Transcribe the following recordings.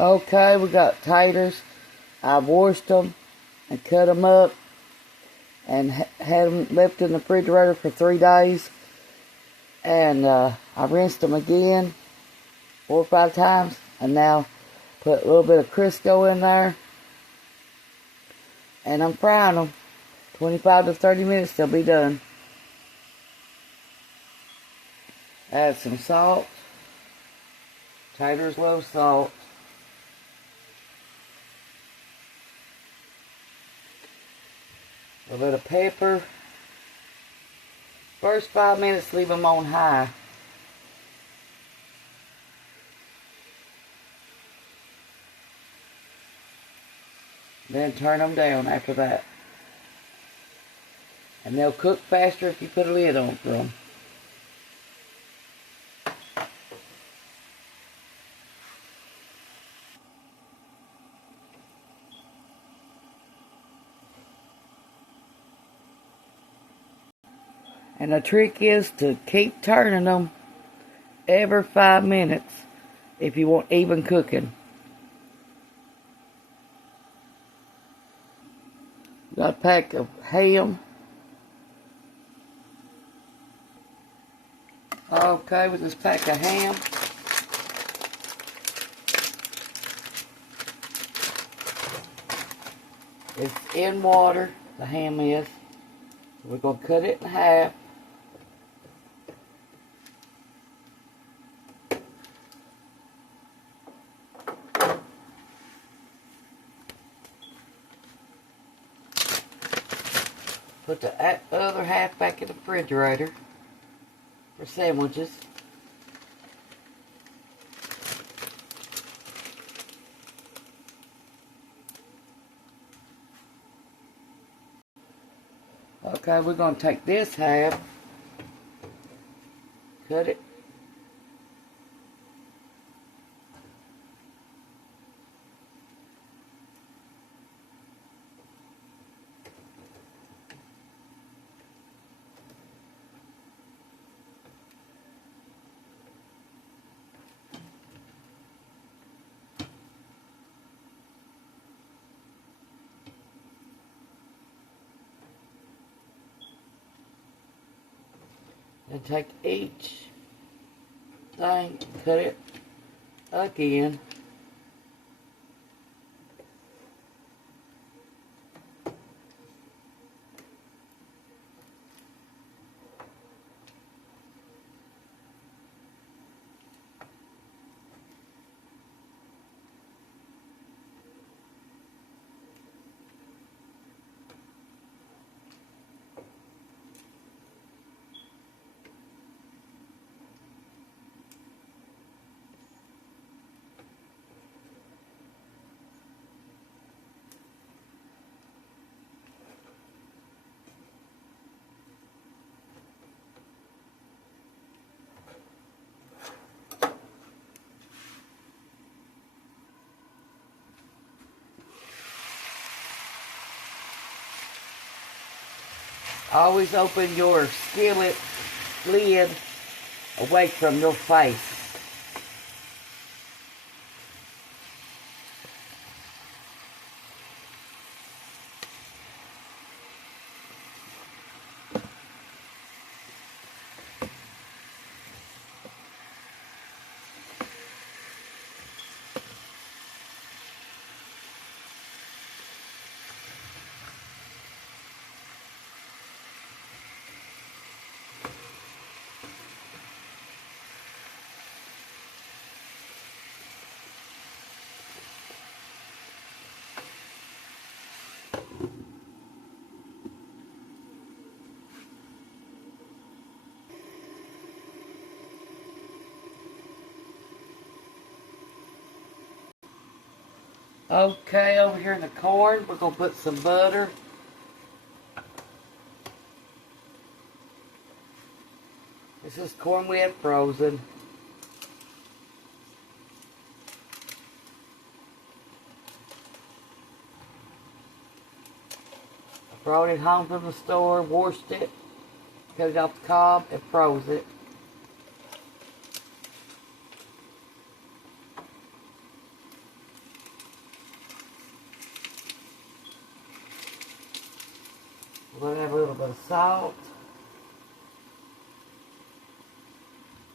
Okay, we got taters. I washed them and cut them up and had them left in the refrigerator for 3 days. And I rinsed them again 4 or 5 times. And now put a little bit of Crisco in there. And I'm frying them. 25 to 30 minutes, they'll be done. Add some salt. Taters love salt. A little bit of pepper. First 5 minutes, leave them on high. Then turn them down after that. And they'll cook faster if you put a lid on them. And the trick is to keep turning them every 5 minutes if you want even cooking. Got a pack of ham. Okay, with this pack of ham. It's in water, the ham is. We're going to cut it in half. Put the other half back in the refrigerator for sandwiches. Okay, we're going to take this half, cut it. And take each thing, cut it again. Always open your skillet lid away from your face. Okay, over here in the corn, we're going to put some butter. This is corn we had frozen. I brought it home from the store, washed it, cut it off the cob, and froze it. We're going to have a little bit of salt.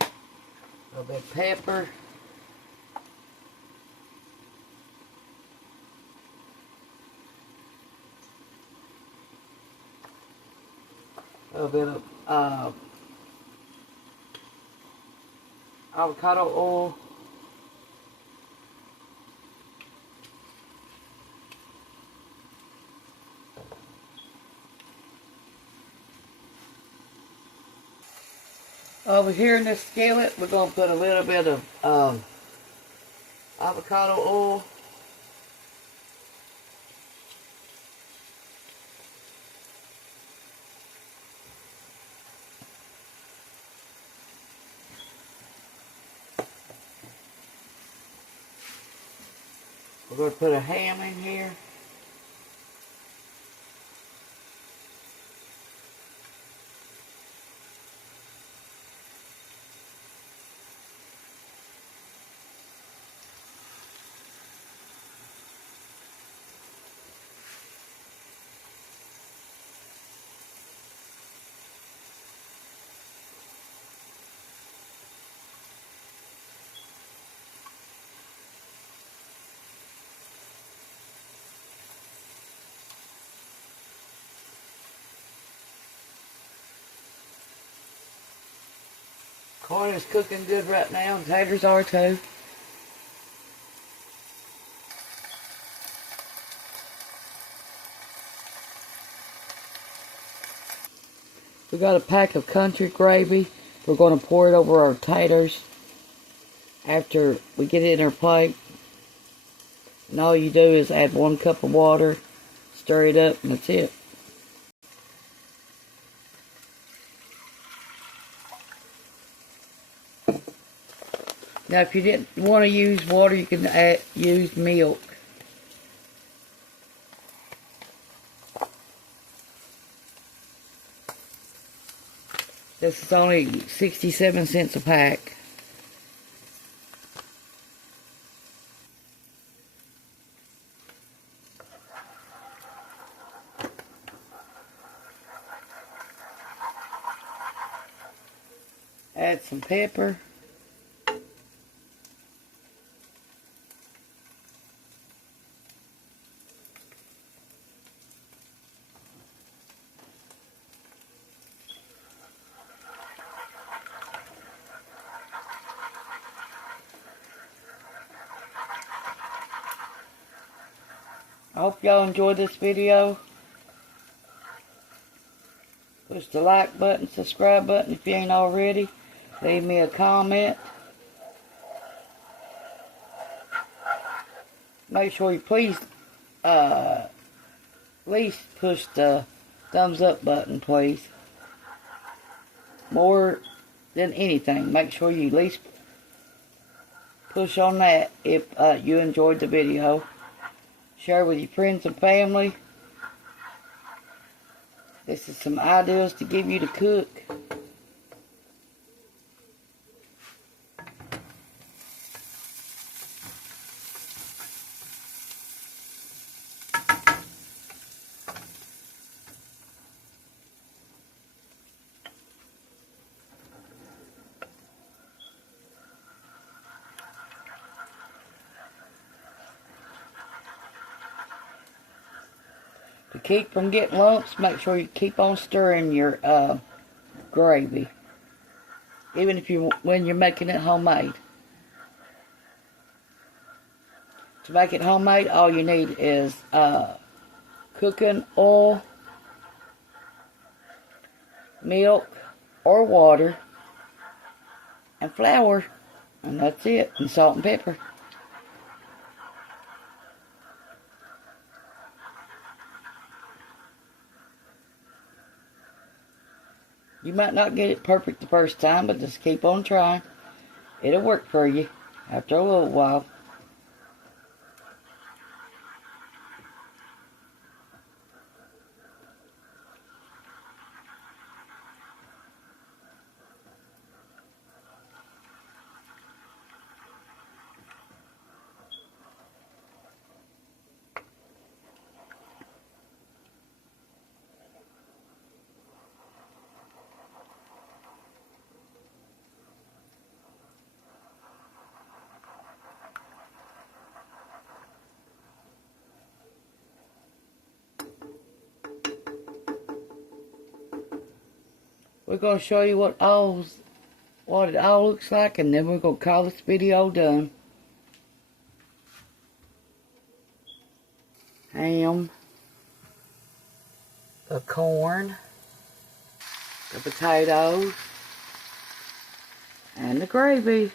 A little bit of pepper. A little bit of avocado oil. Over here in this skillet, we're going to put a little bit of avocado oil. We're going to put a ham in here. Corn is cooking good right now, and taters are too. We got a pack of country gravy. We're going to pour it over our taters after we get it in our plate. And all you do is add 1 cup of water, stir it up, and that's it. Now, if you didn't want to use water, you can use milk. This is only 67 cents a pack. Add some pepper. I hope y'all enjoyed this video. Push the like button, subscribe button if you ain't already. Leave me a comment. Make sure you please at least push the thumbs up button, please. More than anything, make sure you at least push on that if you enjoyed the video. Share with your friends and family. This is some ideas to give you to cook. To keep from getting lumps, make sure you keep on stirring your gravy, even if when you're making it homemade. To make it homemade, all you need is cooking oil, milk or water, and flour, and that's it, and salt and pepper. You might not get it perfect the first time, but just keep on trying. It'll work for you after a little while. we're going to show you what it all looks like, and then we're going to call this video done. Ham, the corn, the potatoes, and the gravy.